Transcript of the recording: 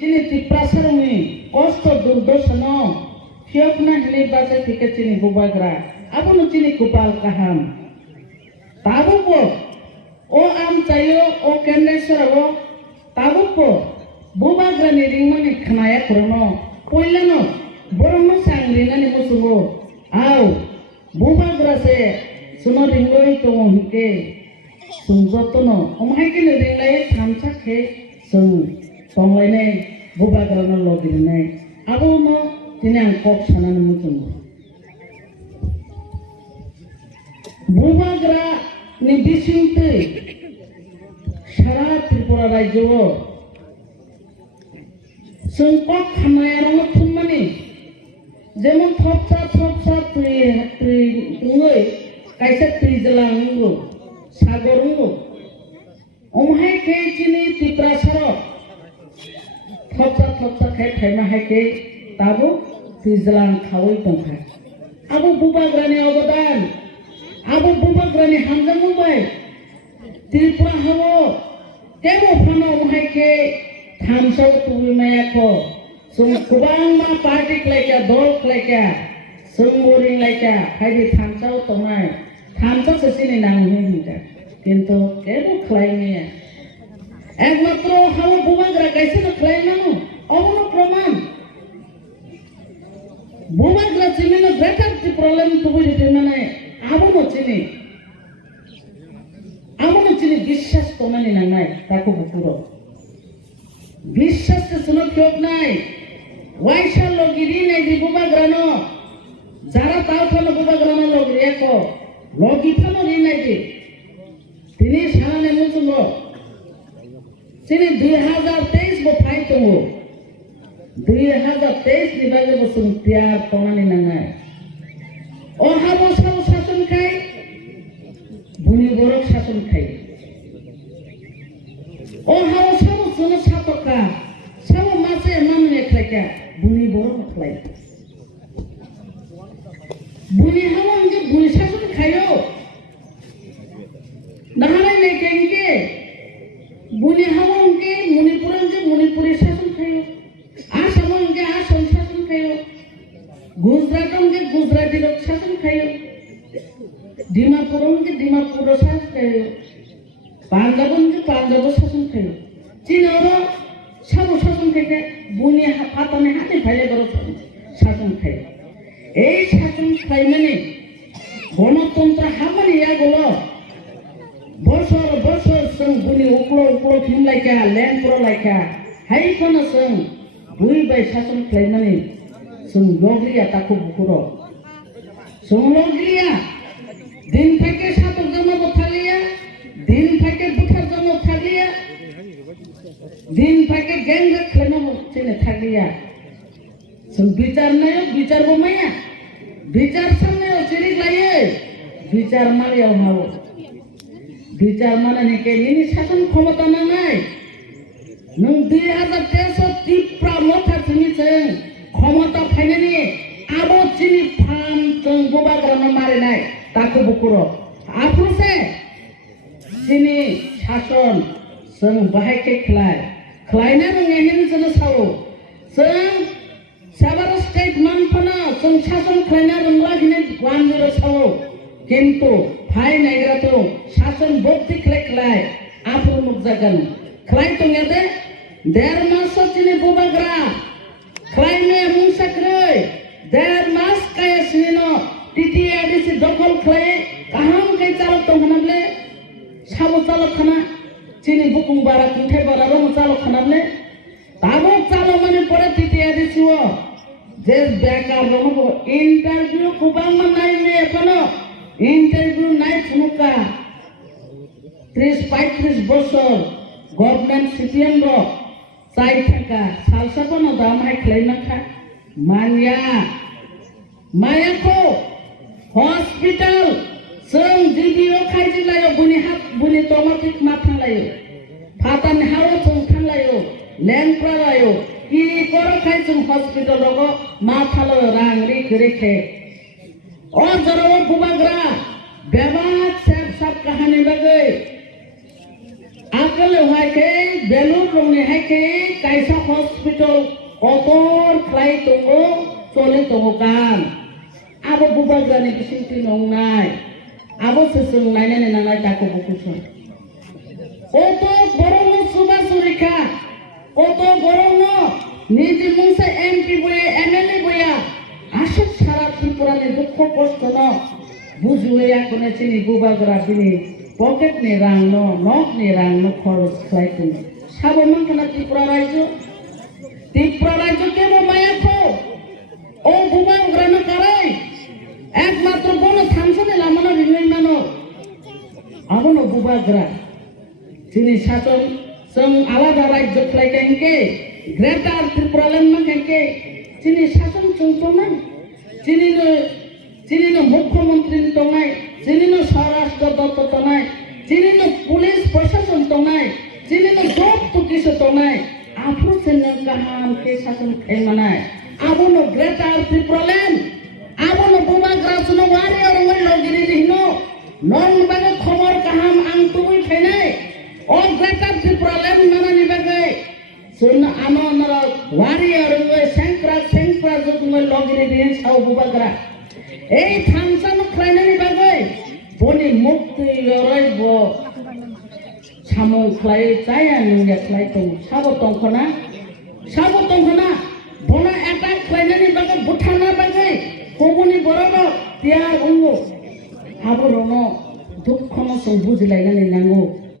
Chini TRIPURA sarungi kosto durdosono fiokna hini baca tika chini Bubagra abunu chini kupal kaham tabu po o am chayo o kendesara o tabu po Bubagra ni ringmani khwnaya khrono poilano borno sangrina ni musugo au Bubagra se suno ringloi to hike sungjotono omhai ke ringlai Thumsa khe sung songlai Bubagra no logirne abo no tinang kok sanan mutung Bubagra ni bisinte sara Tripura rajyo sung kok khwnaya rong thumani jemon Thumsa tungoi kaisa trijlango sagorongo omhai ke chini Tripura saro Thumsa khai thaima haike tabu trijlang khawai tongkha abo Bubagra ni obodan abo Bubagra ni hamjamubai Tripura habo tebo phano omhai ke Thumsa tuwi maya ko sung kubang ma party klaika dol klaika sung boring laika haidi Thumsa tongai Thumsa sesini nanghi mita kintu kebo khlaimia একমাত্র হাও Bubagra কাইছে না claim নানো অমন প্রমাণ Bubagra চিনি না better টি problem তুই দিতে মানে আমনো চিনি বিশ্বাস তোমানি না নাই তাকো বুকুরো বিশ্বাস শুনো কেউ নাই ওয়াইশা লগিরি নাই দি Bubagra নো যারা তাও ফলো Bubagra নো লগিরি একো লগি ফলো রি নাই দি তিনি সারানে মুজুঙ্গো Sini 2023 bo phai tongo 2023 ni bage bo sungtiar tonani nangai o habo sabo shason khai Bubagra shason khai o habo sabo suno satoka sabo mase mamne khlaika Bubagra khlai buni habo ange buni shason khayo naharai nei kenge Buni hamon ke Manipuri shason khayo Asamon ke Asam shason khayo Gujraton ke Gujarati lok shason khayo Dimapuron ke Dimapur shason khayo Panjabon ke Panjab shason khayo Chinoro sabo shason khayo Buni patane hate phale baro shason khayo ei shason khai mane গণতন্ত্র হামানি ইয়াগুলো বছর song বুনি উপলো ফিম Laika land pro Laika হাইখন song বুই by শাসন খাইমানি song লগলিয়া তাকো বুকুর song লগলিয়া দিন থেকে সাতক জন্ম থালিয়া দিন থেকে বুঠার জন্ম থালিয়া দিন থেকে গ্যাং খাইমাম চিনে থালিয়া সং বিচার নাই বিচার বমায়া বিচার সামনে চিরি লাইয়ে বিচার মালিয়াও হাও বিচার মানে নাকি নিনি শাসন ক্ষমতা না নাই নং 2023 ত্রিপুরা মথা চিনিছেন ক্ষমতা ফাইনানি আবো চিনি ফান চং Bubagra না মারে নাই তাকো বুকুর আফুসে চিনি শাসন সং বাহাইকে খলাইনা নং এহেন জন্য সাও সং সাবার স্টেট মানফনা সং শাসন খলাইনা রংলা হিনে 10 সাও কিন্তু ফাই নাইগ্রা তো শাসন বক্তি খেলাই আপুর মুখ জাগান খেলাই তো গেদে 1.5 মাস চিনি Bubagra খেলাই মে মুসাকরে 1.5 মাস কায় সিনো টিটিআরডিসি দখল খেলাই কাহাম কাই চালক তো হনাবলে সাবো চালক খানা চিনি বুকুং বারা কিনথাই বারা রম চালক খানাবলে তাবো চালক মানে পরে টিটিআরডিসি ও যে বেকার রম ইন্টারভিউ কুবাং নাই মে এখনো ইন্টারভিউ নাই শুনুকা 30-35 বছর গভর্নমেন্ট সিপিএম র চাই থাকা সালসাপন দামাই খেলাইনা খা মায়াকো হসপিটাল সং জিবিও খাইজিলাयो বুনি টমাটিক মা থালাयो ফাতান হাও চং থালাयो লেনপ্রা লাयो কি করো খাইছং হসপিটাল রগো মা থালো রাং রি গরেখে ও জরো Bubagra बेबाद सब कहानी लगे आगोलावहाय के बेलुरलंनिहाय के कायसा हस्पिटाल अतर खालाय दङ चले दङ गान आबो बुबाग्रानि बिसिंथि नंनाय आबो सोसों नायनानै नांनाय दाखौ बुकुसो अत गरम सुबा सुरिखा अत गरम निजे मुंसे एमपि बया एमएलए बया आसो सारा त्रिपुरानि दुख कष्ट न बुजुया कोने चिनि बुबाग्रा बिनि पकेट नि रां न नक नि रां न खरच खालायदों साबो मानखना त्रिपुरा राज्य के मायाखौ ओ बुबाग्रा न काराय एकमात्र बनो थांसने लामाना रिङै मानो आबनो बुबाग्रा चिनि शासन जों आलादा राज्य खालायगोनके ग्रेटार त्रिपुरा लेण्ड मानगोनके चिनि शासन चुंथ'नाय चिनिनो मुख्यमंत्री दंनाय चिनिनो स्वराष्ट्र दत्त दंनाय चिनिनो पुलिस प्रशासन दंनाय चिनिनो जब तुकिसो दंनाय आफु सेनो गाहाम के शासन खायमानाय आबनो ग्रेटार त्रिपुरा लेण्ड आबनो बुबाग्रा सुनो वारि अरङै लगिरि दिनो नन बागे खबर गाहाम आं तुबै फैनाय ओ ग्रेटार त्रिपुरा लेण्ड मानानि बागे सुन आनो नर वारि अरङै सेंक्रा जुगमै लगिरि दिन साव बुबाग्रा ए थामसा न खायनानि बागे बनि मुक्ति लरायबो सामु खाय जाया नुया खाय दं साबो दंखना बना एटाक खायनानि बागे बुथाना बागे कबुनि बरनो तिया उंगो आबो रनो दुखखनो जों बुजिलायनानै नांगौ